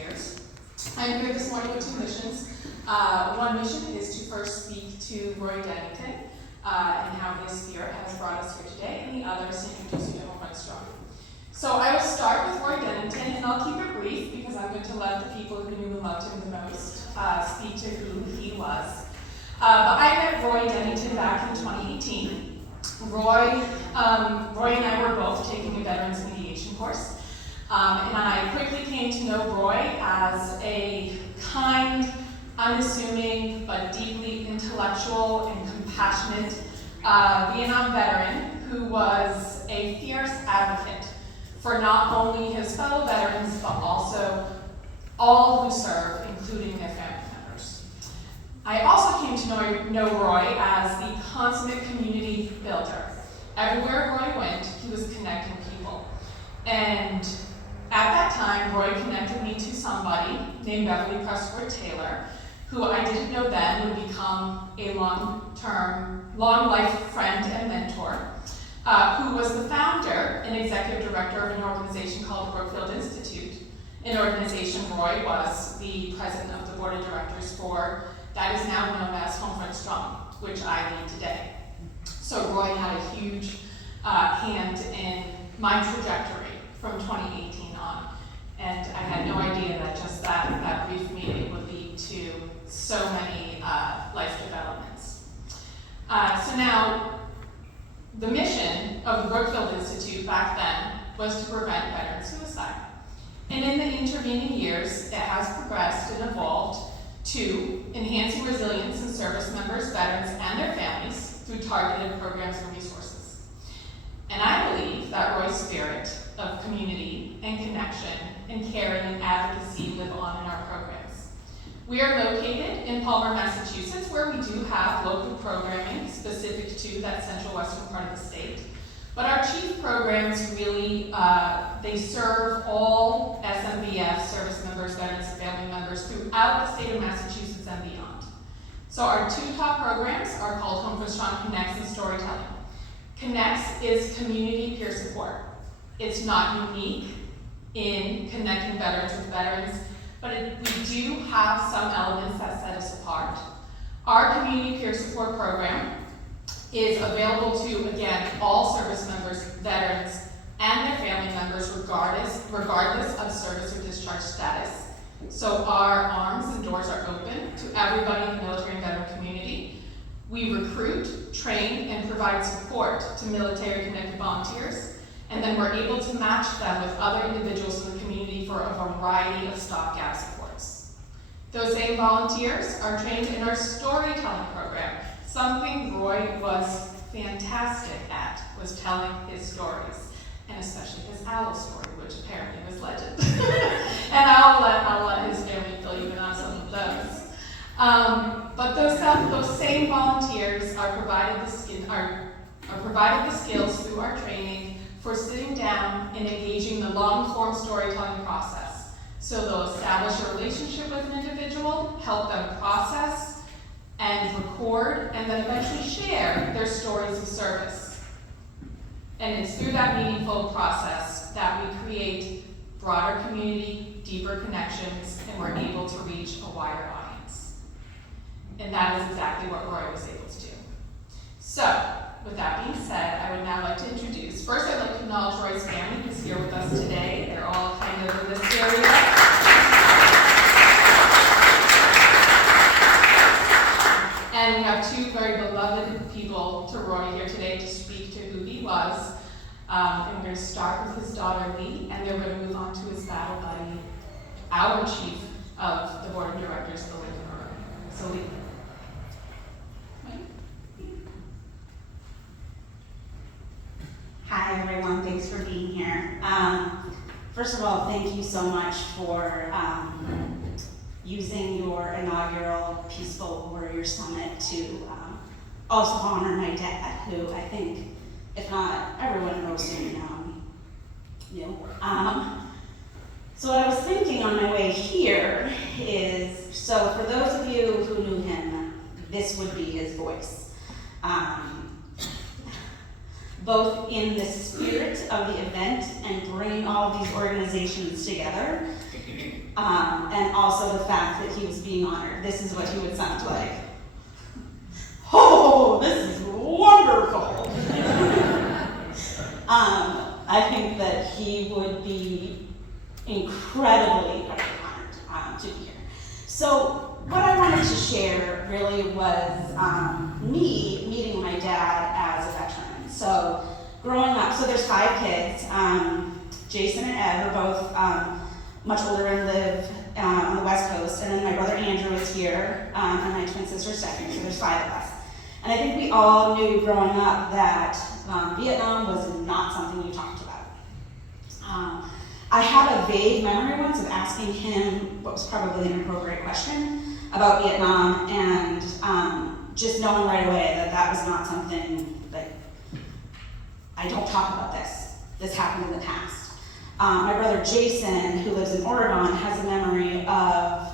years. I'm here this morning with two missions. One mission is to first speak to Roy Dennington and how his spirit has brought us here today, and the other is to introduce you to Home Run Strong. So I will start with Roy Dennington, and I'll keep it brief because I'm going to let the people who knew and loved him the most speak to who he was. But I met Roy Dennington back in 2018. Roy and I were both taking a veterans mediation course, and I quickly came to know Roy as a kind, unassuming, but deeply intellectual and compassionate Vietnam veteran who was a fierce advocate for not only his fellow veterans, but also all who serve, including their family members. I also came to know Roy as the consummate community builder. Everywhere Roy went, he was connecting people. And at that time, Roy connected me to somebody named Beverly Presswood Taylor, who I didn't know then would become a long life friend and mentor, who was the founder and executive director of an organization called the Brookfield Institute, an organization Roy was the president of the board of directors for, that is now known as Home Run Strong, which I lead today. So Roy had a huge hand in my trajectory from 2018 on, and I had no idea that just that brief meeting would lead to so many life developments. So now, the mission of the Brookfield Institute back then was to prevent veteran suicide. And in the intervening years, it has progressed and evolved to enhancing resilience in service members, veterans, and their families through targeted programs and resources. And I believe that Roy's spirit of community and connection and caring and advocacy live on in our programs. We are located in Palmer, Massachusetts, where we do have local programming specific to that central western part of the state. But our chief programs really, they serve all SMVF, service members, veterans, and family members throughout the state of Massachusetts and beyond. So our two top programs are called Home for Strong Connects and Storytelling. Connects is community peer support. It's not unique in connecting veterans with veterans, but we do have some elements that set us apart. Our community peer support program is available to, again, all service members, veterans, and their family members regardless of service or discharge status. So our arms and doors are open to everybody in the military and veteran community. We recruit, train, and provide support to military-connected volunteers, and then we're able to match them with other individuals in the community for a variety of stopgap supports. Those same volunteers are trained in our storytelling program. Something Roy was fantastic at was telling his stories, and especially his owl story, which apparently was legend. And I'll let his family fill you in on some of those. But those same volunteers are provided the skills through our training for sitting down and engaging the long-form storytelling process. So they'll establish a relationship with an individual, help them process and record, and then eventually share their stories of service. And it's through that meaningful process that we create broader community, deeper connections, and we're able to reach a wider audience. And that is exactly what Roy was able to do. So, with that being said, I would now like to introduce, first I'd like to acknowledge Roy's family who's here with us today. They're all kind of in this area. And we have two very beloved people to Roy here today to speak to who he was. And we're going to start with his daughter, Lee, and then we're going to move on to his battle buddy, our chief of the board of directors of the Lincoln Program. So Lee. Hi everyone, thanks for being here. First of all, thank you so much for using your inaugural Peaceful Warrior Summit to also honor my dad, who I think, if not everyone knows him knew. So what I was thinking on my way here is, so for those of you who knew him, this would be his voice. Both in the spirit of the event and bringing all of these organizations together, And also the fact that he was being honored. This is what he would sound like. Oh, this is wonderful. I think that he would be incredibly honored to be here. So what I wanted to share really was me meeting my dad as a veteran. So growing up, so there's 5 kids. Jason and Ed are both much older and live on the West Coast, and then my brother Andrew is here, and my twin sister Stephanie, so there's 5 of us. And I think we all knew growing up that Vietnam was not something you talked about. I had a vague memory once of asking him what was probably an inappropriate question about Vietnam, and just knowing right away that that was not something that, I don't talk about this. This happened in the past. My brother Jason, who lives in Oregon, has a memory of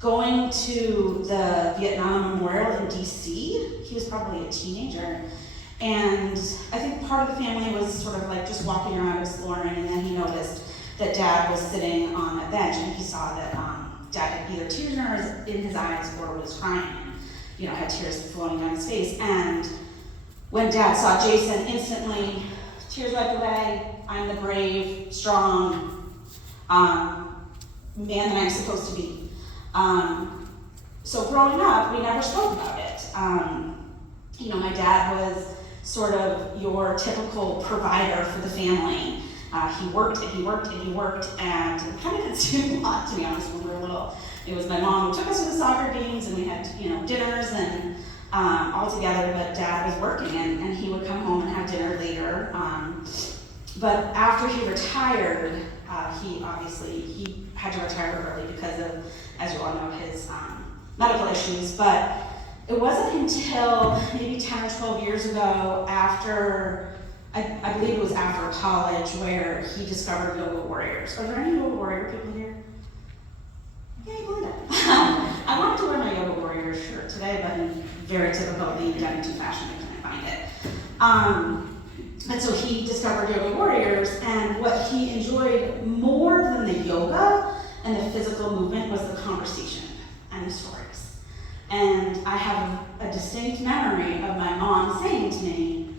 going to the Vietnam Memorial in DC. He was probably a teenager. And I think part of the family was sort of like just walking around exploring, and then he noticed that Dad was sitting on a bench, and he saw that Dad had either tears in his eyes or was crying, and had tears flowing down his face. And when Dad saw Jason, instantly, tears wiped away. I'm the brave, strong man that I'm supposed to be. So growing up, we never spoke about it. My dad was sort of your typical provider for the family. He worked and he worked and he worked, and it kind of consumed a lot, to be honest, when we were little. It was my mom who took us to the soccer games, and we had, dinners and all together, but Dad was working, and he would come home and have dinner later. But after he retired, he had to retire early because of, as you all know, his medical issues. But it wasn't until maybe 10 or 12 years ago, after, I believe it was after college, where he discovered Yoga Warriors. Are there any Yoga Warrior people here? Yeah, you believe it. I wanted to wear my Yoga Warriors shirt today, but in very typical Lean Dennington fashion, I couldn't find it. And so he discovered Yoga Warriors, and what he enjoyed more than the yoga and the physical movement was the conversation and the stories. And I have a distinct memory of my mom saying to me,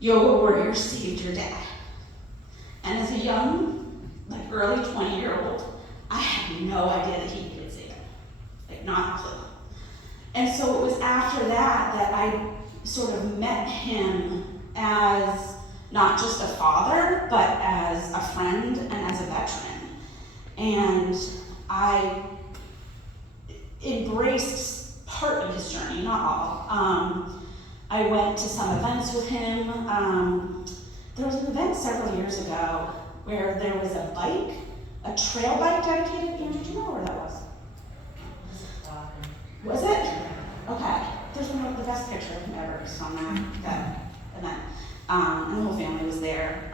Yoga Warriors saved your dad. And as a young, early 20-year-old, I had no idea that he could say that. Not a clue. And so it was after that I sort of met him as not just a father, but as a friend and as a veteran. And I embraced part of his journey, not all. I went to some events with him. There was an event several years ago where there was a bike, a trail bike dedicated. Andrew, do you know where that was? Was it? Okay. There's the best picture of him ever on that event. And the whole family was there.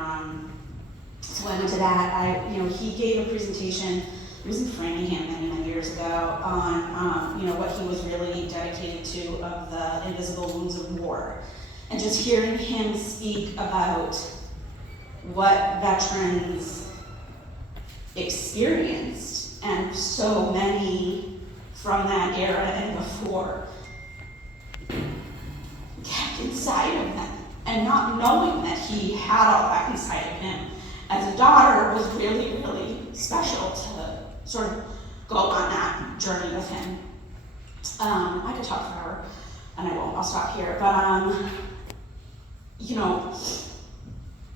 So I went to that. He gave a presentation. It was in Framingham many years ago on what he was really dedicated to of the invisible wounds of war, and just hearing him speak about what veterans experienced, and so many from that era and before kept inside of them. And not knowing that he had all that inside of him as a daughter was really, really special to sort of go on that journey with him. I could talk forever, and I won't, I'll stop here. But,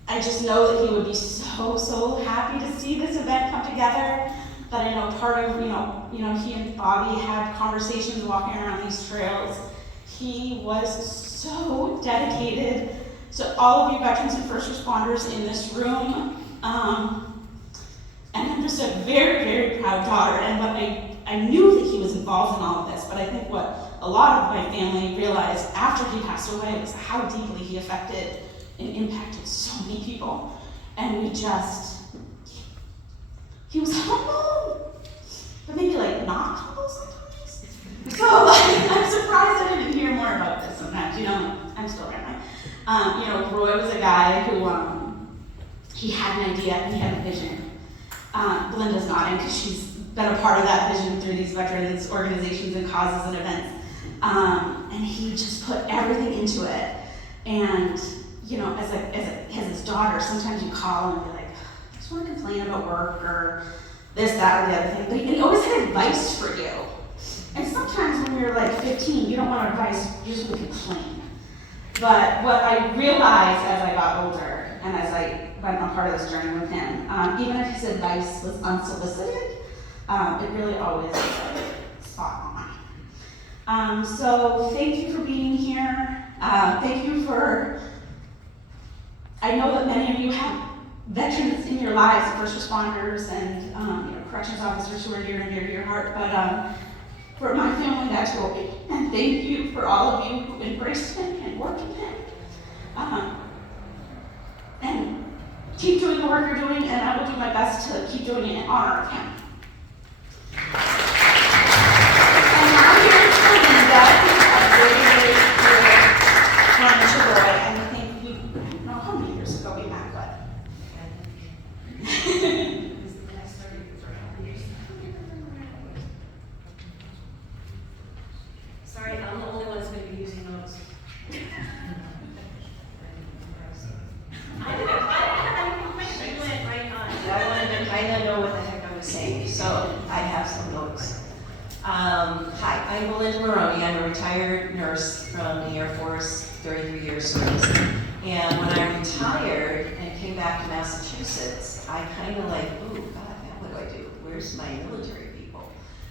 I just know that he would be so happy to see this event come together. That I know part of, he and Bobby had conversations walking around these trails. He was so dedicated to all of you veterans and first responders in this room. And I'm just a very, very proud daughter. And what I knew that he was involved in all of this, but I think what a lot of my family realized after he passed away was how deeply he affected and impacted so many people. And he was humble, but maybe not humble sometimes. So I'm surprised I didn't hear more about this sometimes. I'm still rambling. Roy was a guy who he had an idea and he had a vision, Belinda's nodding because she's been a part of that vision through these veterans organizations and causes and events. And he just put everything into it. And, you know, as his daughter, sometimes you call and be like, I just want to complain about work or this, that, or the other thing. But he always had advice for you. And sometimes when you're like 15, you don't want advice, you just want to complain. But what I realized as I got older and as I went on part of this journey with him, even if his advice was unsolicited, it really always was spot on. So thank you for being here. Thank you for, I know that many of you have veterans in your lives, first responders and you know, corrections officers who are near and dear to your heart, but for my family, that's Roy. And thank you for all of you who embraced him and worked with him. And keep doing the work you're doing, and I will do my best to keep doing it in honor of him. And now here in Belinda, a very, very dear friend to Roy, and I think we, I don't know how many years ago we met, but. Sorry, I'm the only one that's going to be using notes. I went right on. I wanted to kind of know what the heck I was saying, so I have some notes. Hi, I'm Belinda Maroney. I'm a retired nurse from the Air Force, 33 years service. And when I retired and came back to Massachusetts, I kind of like, ooh, God, now what do I do? Where's my military people?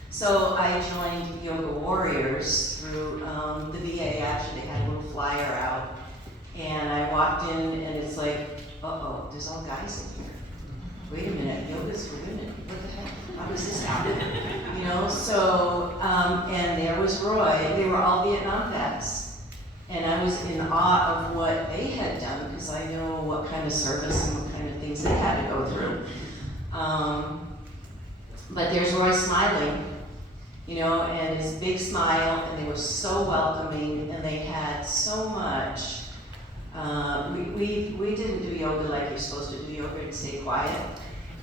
So I joined Yoga Warriors through the VA. Actually, they had a little flyer out. And I walked in and it's like, uh-oh, there's all guys in here. Wait a minute, yoga's for women. What the heck? How does this happen? You know, so, and there was Roy. They were all Vietnam vets. And I was in awe of what they had done because I know what kind of service and what kind of things they had to go through. But there's Roy smiling, you know, and his big smile, and they were so welcoming, and they had so much. We didn't do yoga like you're supposed to do yoga and stay quiet.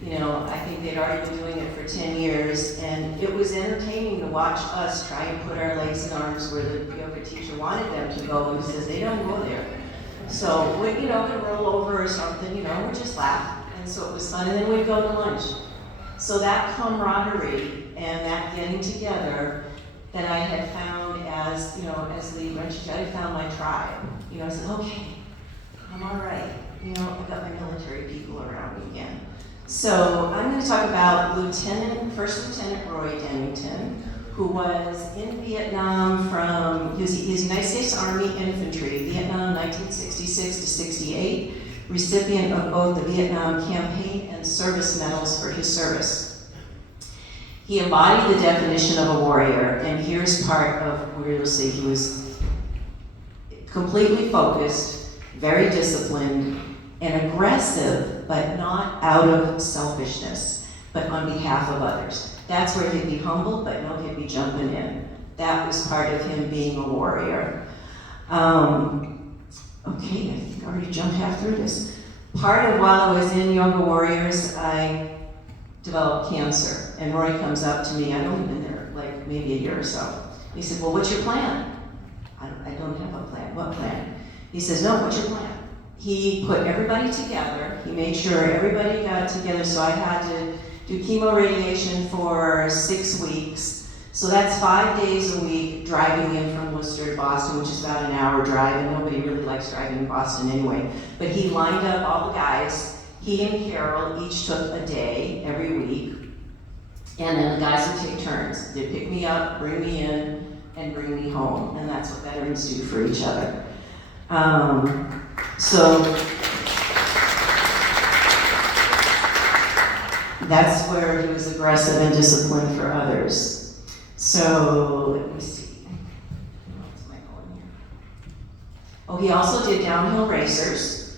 You know, I think they'd already been doing it for 10 years, and it was entertaining to watch us try and put our legs and arms where the yoga teacher wanted them to go, and says they don't go there. So we, you know, we'd roll over or something, you know, we'd just laugh, and so it was fun, and then we'd go to lunch. So that camaraderie and that getting together that I had found as, you know, as the Ranch, I found my tribe. You know, I said, okay, I'm all right. You know, I've got my military people around me again. So I'm going to talk about First Lieutenant Roy Dennington, who was in Vietnam from, he's United States Army Infantry, Vietnam 1966 to 68, recipient of both the Vietnam Campaign and Service Medals for his service. He embodied the definition of a warrior, and here's part of where you'll see he was completely focused, very disciplined, and aggressive, but not out of selfishness, but on behalf of others. That's where he'd be humble, but no, he'd be jumping in. That was part of him being a warrior. Okay, I think I already jumped half through this. Part of while I was in Yoga Warriors, I developed cancer, and Roy comes up to me, I'd only been there like maybe a year or so. He said, well, what's your plan? I don't have a plan. What plan? He says, no, what's your plan? He put everybody together. He made sure everybody got together, so I had to do chemo radiation for 6 weeks. So that's 5 days a week driving in from Worcester to Boston, which is about an hour drive, and nobody really likes driving in Boston anyway. But he lined up all the guys. He and Carol each took a day every week, and then the guys would take turns. They'd pick me up, bring me in, and bring me home, and that's what veterans do for each other. So that's where he was aggressive and disciplined for others. So let me see. What else am I going here? Oh, he also did downhill racers.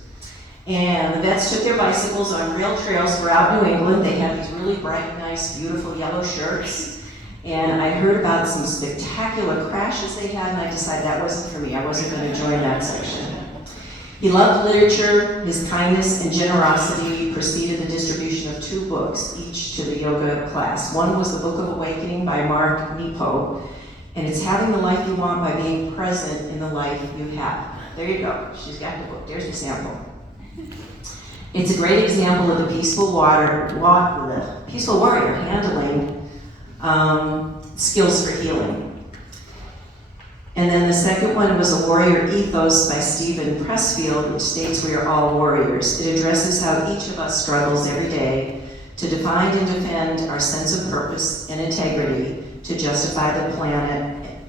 And the vets took their bicycles on real trails throughout New England. They had these really bright, nice, beautiful yellow shirts. And I heard about some spectacular crashes they had, and I decided that wasn't for me. I wasn't going to join that section. He loved literature. His kindness and generosity preceded the distribution of of 2 books each to the yoga class. One was the Book of Awakening by Mark Nepo, and it's having the life you want by being present in the life you have. There you go. She's got the book. There's the sample. It's a great example of the peaceful warrior handling skills for healing. And then the second one was A Warrior Ethos by Stephen Pressfield, which states we are all warriors. It addresses how each of us struggles every day to define and defend our sense of purpose and integrity, to justify the planet,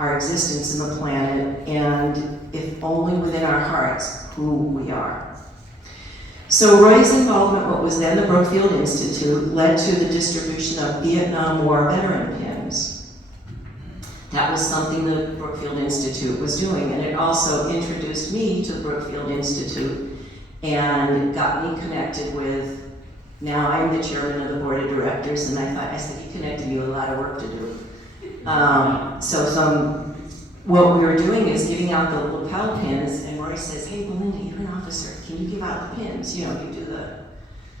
our existence in the planet, and if only within our hearts, who we are. So Roy's involvement, what was then the Brookfield Institute, led to the distribution of Vietnam War veteran pins. That was something the Brookfield Institute was doing, and it also introduced me to the Brookfield Institute and got me connected with, now I'm the chairman of the board of directors, and I said, you connected me with a lot of work to do. What we were doing is giving out the lapel pins, and Roy says, hey Belinda, you're an officer, can you give out the pins? You know, you do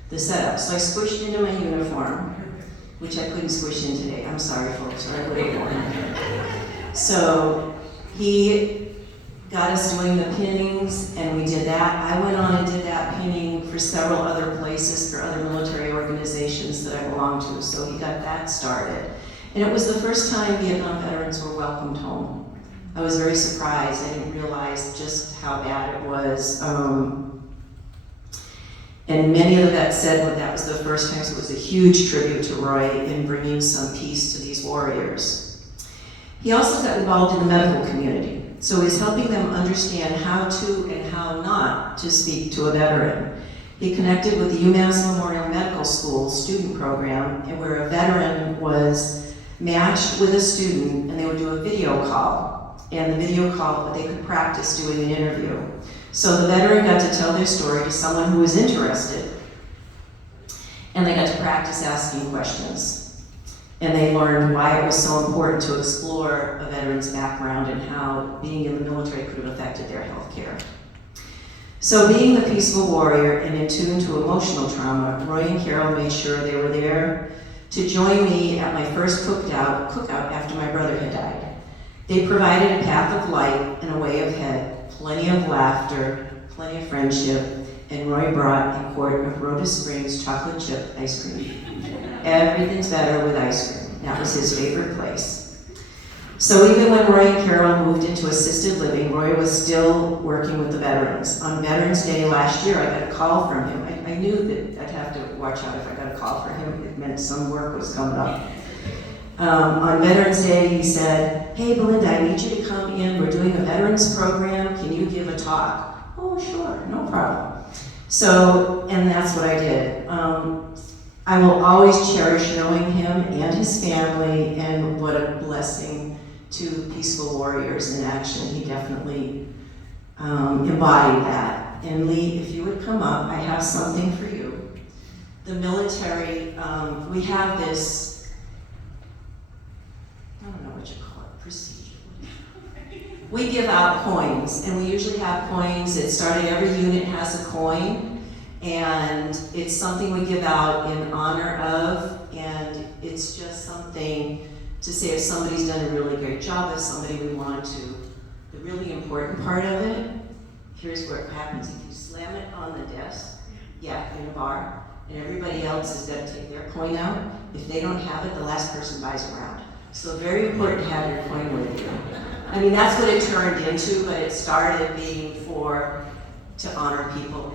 the setup. So I squished into my uniform, which I couldn't squish in today. I'm sorry folks, or I would have worn. So he got us doing the pinnings, and we did that. I went on and did that pinning for several other places, for other military organizations that I belong to, so he got that started. And it was the first time Vietnam veterans were welcomed home. I was very surprised. I didn't realize just how bad it was. And many of the vets said that was the first time, so it was a huge tribute to Roy in bringing some peace to these warriors. He also got involved in the medical community, so he's helping them understand how to and how not to speak to a veteran. He connected with the UMass Memorial Medical School student program, and where a veteran was matched with a student, and they would do a video call. And the video call, they could practice doing an interview. So the veteran got to tell their story to someone who was interested, and they got to practice asking questions. And they learned why it was so important to explore a veteran's background and how being in the military could have affected their health care. So being the peaceful warrior and in tune to emotional trauma, Roy and Carol made sure they were there to join me at my first cookout after my brother had died. They provided a path of light and a way ahead, plenty of laughter, plenty of friendship, and Roy brought a quart of Rhoda Springs chocolate chip ice cream. Everything's better with ice cream. That was his favorite place. So even when Roy and Carol moved into assisted living, Roy was still working with the veterans. On Veterans Day last year, I got a call from him. I knew that I'd have to watch out if I got a call from him. It meant some work was coming up. On Veterans Day, he said, hey Belinda, I need you to come in. We're doing a veterans program. Can you give a talk? Oh, sure, no problem. So, and that's what I did. I will always cherish knowing him and his family, and what a blessing to peaceful warriors in action. He definitely embodied that. And Lee, if you would come up, I have something for you. The military, we have this, I don't know what you call it, procedure. We give out coins, and we usually have coins that starting every unit has a coin, and it's something we give out in honor of, and it's just something to say if somebody's done a really great job, if somebody we want to. The really important part of it, here's where it happens. If you slam it on the desk, in a bar, and everybody else is going to take their coin out, if they don't have it, the last person buys a round. So very important to have your coin with you. I mean, that's what it turned into, but it started being to honor people